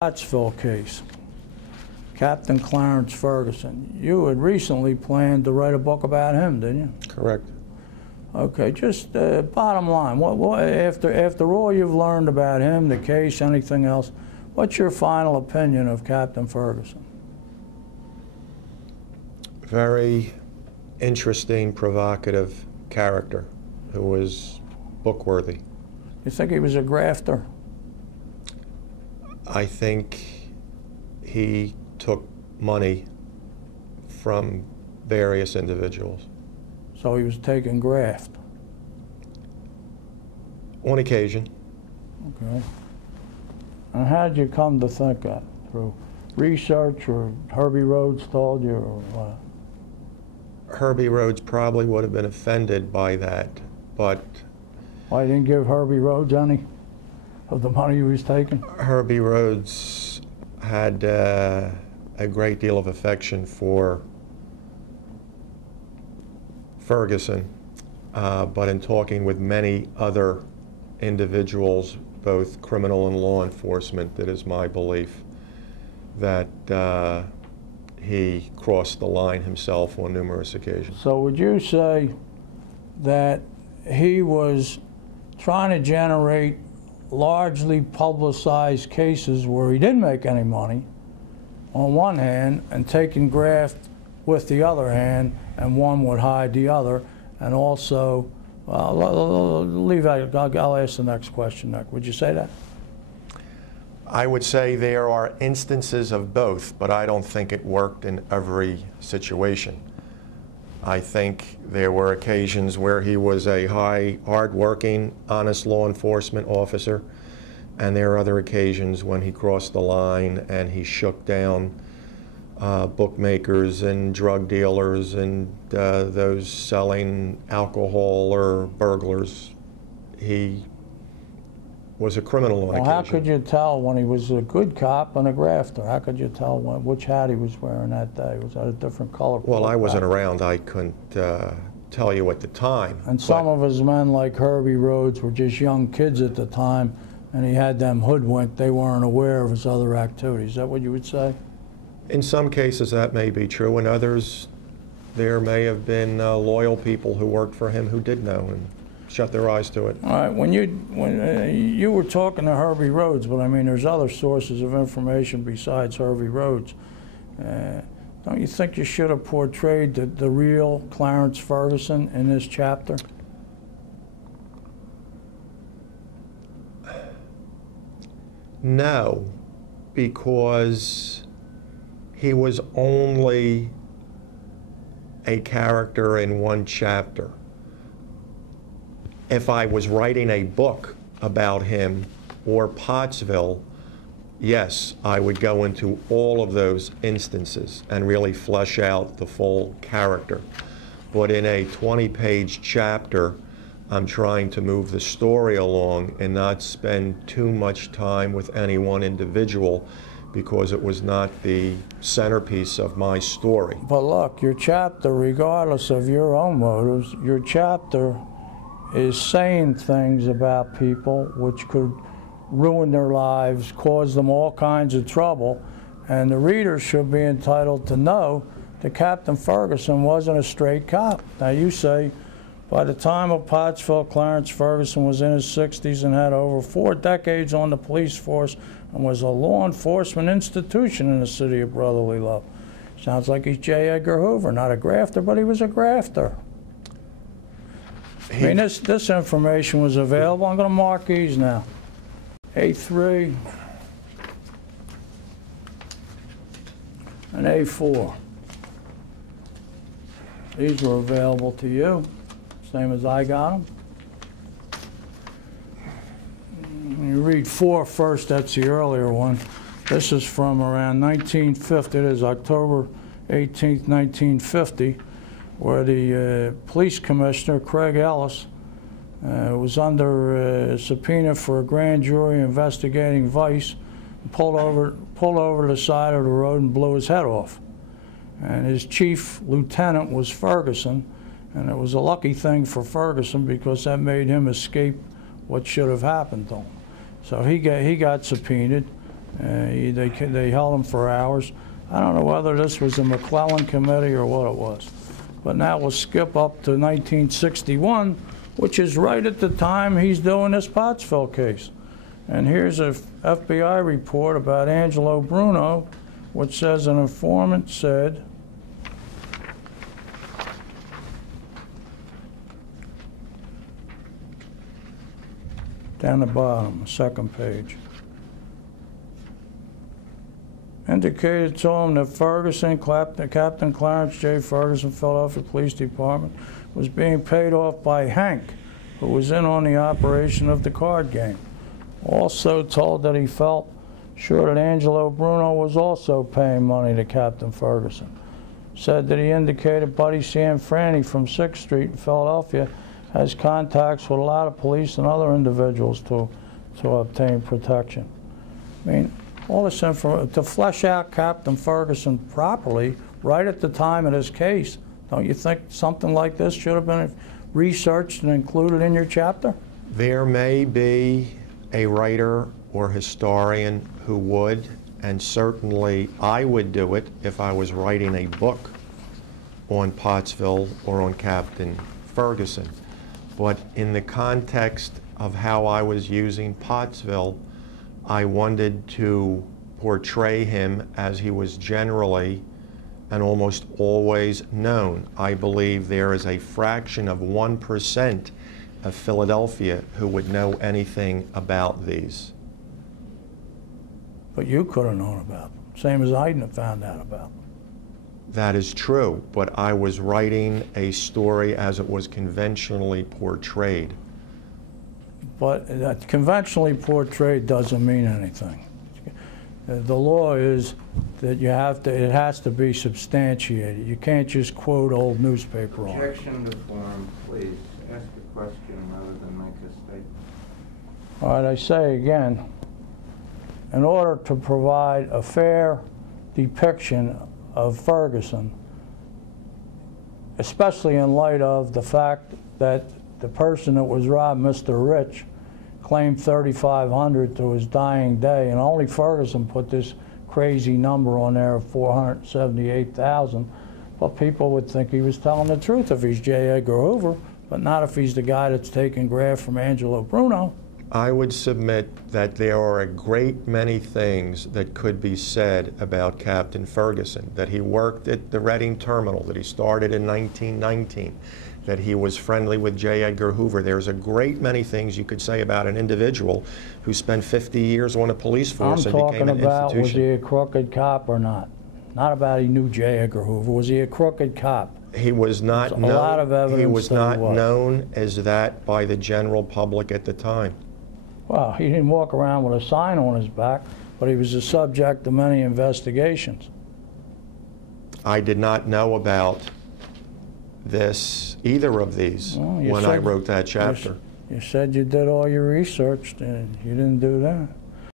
Pottsville case, Captain Clarence Ferguson. You had recently planned to write a book about him, didn't you? Correct. Okay, just bottom line, what after all you've learned about him, the case, anything else, what's your final opinion of Captain Ferguson? Very interesting, provocative character who was book-worthy. You think he was a grafter? I think he took money from various individuals. So he was taking graft? On occasion. Okay. And how did you come to think that? Through research, or Herbie Rhodes told you, or what? Herbie Rhodes probably would have been offended by that, but... Why, you didn't give Herbie Rhodes any of the money he was taking? Herbie Rhodes had a great deal of affection for Ferguson, but in talking with many other individuals, both criminal and law enforcement, it is my belief that he crossed the line himself on numerous occasions. So would you say that he was trying to generate largely publicized cases where he didn't make any money on one hand, and taking graft with the other hand, and one would hide the other, and also leave that, I'll ask the next question, Nick. Would you say that? I would say there are instances of both, but I don't think it worked in every situation. I think there were occasions where he was a hard-working, honest law enforcement officer, and there are other occasions when he crossed the line and he shook down bookmakers and drug dealers and those selling alcohol or burglars. He was a criminal on occasion. How could you tell when he was a good cop and a grafter? How could you tell which hat he was wearing that day? Was that a different color? Well, I wasn't around. I couldn't tell you at the time. And some of his men, like Herbie Rhodes, were just young kids at the time, and he had them hoodwinked. They weren't aware of his other activities. Is that what you would say? In some cases, that may be true. In others, there may have been loyal people who worked for him who did know and shut their eyes to it. All right, when you were talking to Herbie Rhodes, but I mean, there's other sources of information besides Herbie Rhodes. Don't you think you should have portrayed the real Clarence Ferguson in this chapter? No, because he was only a character in one chapter. If I was writing a book about him or Pottsville, yes, I would go into all of those instances and really flesh out the full character. But in a 20-page chapter, I'm trying to move the story along and not spend too much time with any one individual, because it was not the centerpiece of my story. But look, your chapter, regardless of your own motives, your chapter is saying things about people which could ruin their lives, cause them all kinds of trouble, and the reader should be entitled to know that Captain Ferguson wasn't a straight cop. Now you say, by the time of Pottsville, Clarence Ferguson was in his 60s and had over 4 decades on the police force and was a law enforcement institution in the city of brotherly love. Sounds like he's J. Edgar Hoover, not a grafter, but he was a grafter. I mean, this information was available. I'm going to mark these now. A3 and A4. These were available to you, same as I got them. You read 4 first, that's the earlier one. This is from around 1950. It is October 18th, 1950. Where the police commissioner, Craig Ellis, was under subpoena for a grand jury investigating vice, and pulled over the side of the road and blew his head off. And his chief lieutenant was Ferguson, and it was a lucky thing for Ferguson because that made him escape what should have happened to him. So he got subpoenaed, They held him for hours. I don't know whether this was the McClellan Committee or what it was. But now we'll skip up to 1961, which is right at the time he's doing this Pottsville case. And here's a FBI report about Angelo Bruno, which says an informant said, down the bottom, second page. Indicated to him that Ferguson, Captain Clarence J. Ferguson, Philadelphia Police Department, was being paid off by Hank, who was in on the operation of the card game. Also told that he felt sure that Angelo Bruno was also paying money to Captain Ferguson. Said that he indicated Buddy Cianfrani from 6th Street in Philadelphia has contacts with a lot of police and other individuals to obtain protection. I mean, all this information, to flesh out Captain Ferguson properly, right at the time of this case, don't you think something like this should have been researched and included in your chapter? There may be a writer or historian who would, and certainly I would do it if I was writing a book on Pottsville or on Captain Ferguson. But in the context of how I was using Pottsville, I wanted to portray him as he was generally and almost always known. I believe there is a fraction of 1% of Philadelphia who would know anything about these. But you could have known about them, same as I found out about them. That is true, but I was writing a story as it was conventionally portrayed. But conventionally portrayed doesn't mean anything. The law is that it has to be substantiated. You can't just quote old newspaper articles. Objection to form, please. Ask a question rather than make a statement. All right, I say again, in order to provide a fair depiction of Ferguson, especially in light of the fact that the person that was robbed, Mr. Rich, claimed $3,500 to his dying day, and only Ferguson put this crazy number on there of $478,000. But people would think he was telling the truth if he's J. Edgar Hoover, but not if he's the guy that's taking graft from Angelo Bruno. I would submit that there are a great many things that could be said about Captain Ferguson, that he worked at the Reading Terminal, that he started in 1919, that he was friendly with J. Edgar Hoover. There's a great many things you could say about an individual who spent 50 years on a police force and became an institution. I'm talking about, was he a crooked cop or not? Not about he knew J. Edgar Hoover. Was he a crooked cop? He was not known. A lot of evidence. He was not known as that by the general public at the time. Well, he didn't walk around with a sign on his back, but he was the subject of many investigations. I did not know about either of these when I wrote that chapter. You said you did all your research, and you didn't do that.